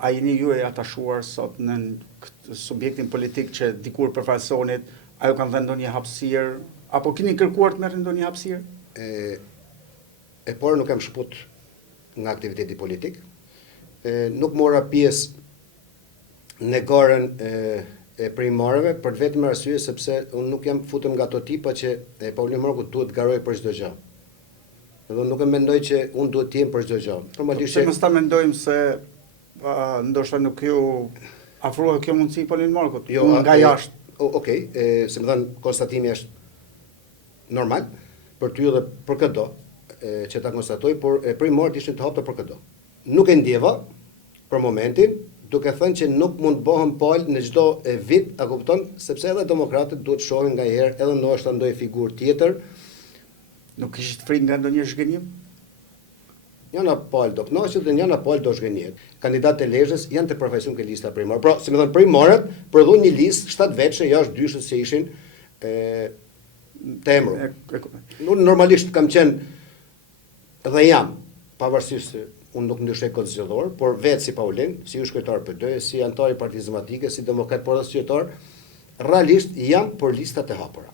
a jeni ju e atashuar sot në këtë subjektin politik që dikur përfaqësonit, a ju kanë dhënë ndonjë hapësirë, apo keni kërkuar të merrni ndonjë hapësirë? E por nuk kam shput nga aktiviteti politik, nuk mora pjesë në garën e primarëve për vetëm arsye sepse unë nuk jam futur nga ato tipa që Paulin Morku duhet garoj për çdo gjë. Do nuk e mendoj që unë duhet të jem për çdo gjë. Normalisht mos ta mendojmë se ndoshta nuk ju afrohet kjo mundësi Paulin Morkut nga jashtë. Okej, se më thënë konstatimi është normal për ty dhe për këto që ta konstatoj, por primorët ishin të hapur për këto. Nuk e ndjeva për momentin, duke thënë që nuk mund bëhem palë në çdo vit, a kupton, sepse edhe demokratët duhet shohin ngaherë edhe ndoshta ndonjë figurë tjetër. Nuk kishit frikë nga ndonjë zhgënjim? Njëna palë do kënaqet dhe njëna palë do zhgënjet. Kandidatët e Lezhës janë të përfaqësuar ke lista primare. Pra, si më thënë, primorët prodhuan një listë 7 vjeçë jashtë dyshës që ishin të emër. Unë normalisht kam qenë dhe jam, pavarësisht se unë nuk ndryshoj kod zgjedhor, por vetë si Paulin, si kryetar PD, si antar i Partisë Demokratike, si demokrat, por edhe si qytetar, realisht jam për listat e hapura.